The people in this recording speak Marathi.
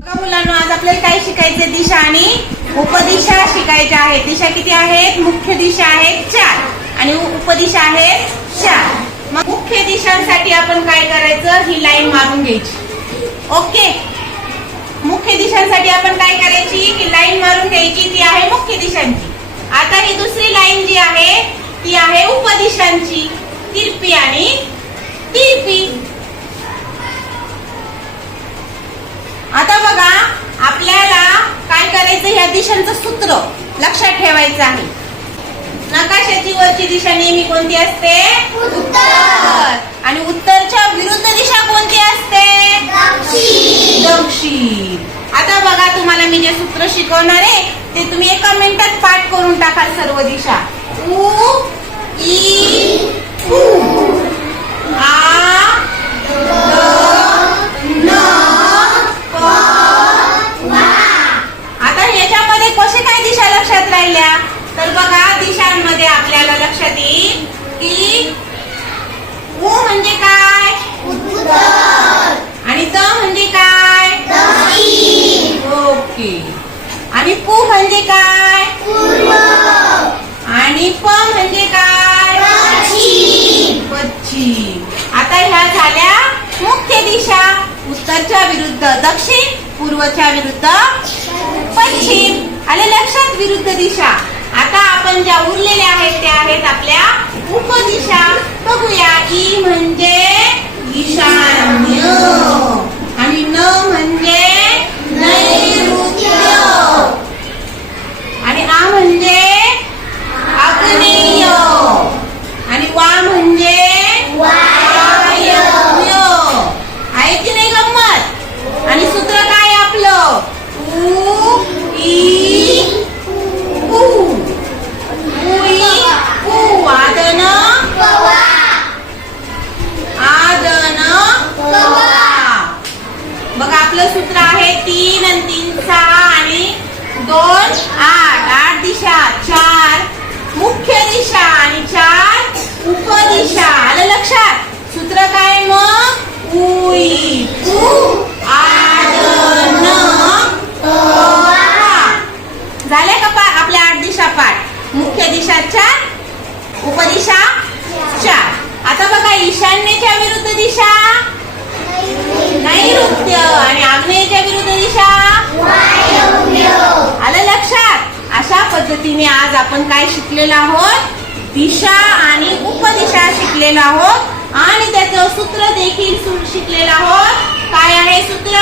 बघा मुलांना आज आपल्याला काय शिकायचे दिशा आणि उपदिशा शिकायच्या आहेत. दिशा किती आहेत? मुख्य दिशा आहेत चार. आणि उपदिशा आहेत चार. मग मुख्य दिशांसाठी आपण काय करायचं? ही लाईन मारून घ्यायची. ओके मुख्य दिशांसाठी आपण काय करायची? की लाईन मारून घ्यायची. ती आहे मुख्य दिशांची. आता ही दुसरी लाईन जी आहे ती आहे उपदिशांची. तिरपी आणि दिशांचं सूत्र लक्षात ठेवायचं आहे. नकाशाची वरची दिशा नेहमी कोणती असते? उत्तर. आणि उत्तरच्या विरुद्ध दिशा कोणती असते? दक्षिण. आता बघा तुम्हाला मी जे सूत्र शिकवणार आहे ते तुम्ही एका मिनिटात पाठ करून टाकाल सर्व दिशा. उ आणि पू म्हणजे काय? आणि प म्हणजे काय? पश्चिम. आता ह्या झाल्या मुख्य दिशा. उत्तरच्या विरुद्ध दक्षिण पूर्वच्या विरुद्ध पश्चिम. आले लक्षात विरुद्ध दिशा. आता आपण ज्या उरलेल्या आहेत त्या आहेत आपल्या उपदिशा. बघूया ई म्हणजे दोन आठ. आठ दिशा चार. मुख्य दिशा आणि चार उपदिशा. आलं लक्षात? सूत्र काय मग? उई. उ आदन का पा आपल्या आठ दिशा पाठ. मुख्य दिशा चार उपदिशा चार. आता बघा ईशान्येच्या विरुद्ध दिशा. पद्धतीने आज आपण काय शिकलेलो आहोत? दिशा आणि उपदिशा शिकलेलो आहोत. आणि त्याच सूत्र देखील शिकलेलं आहोत. काय आहे सूत्र?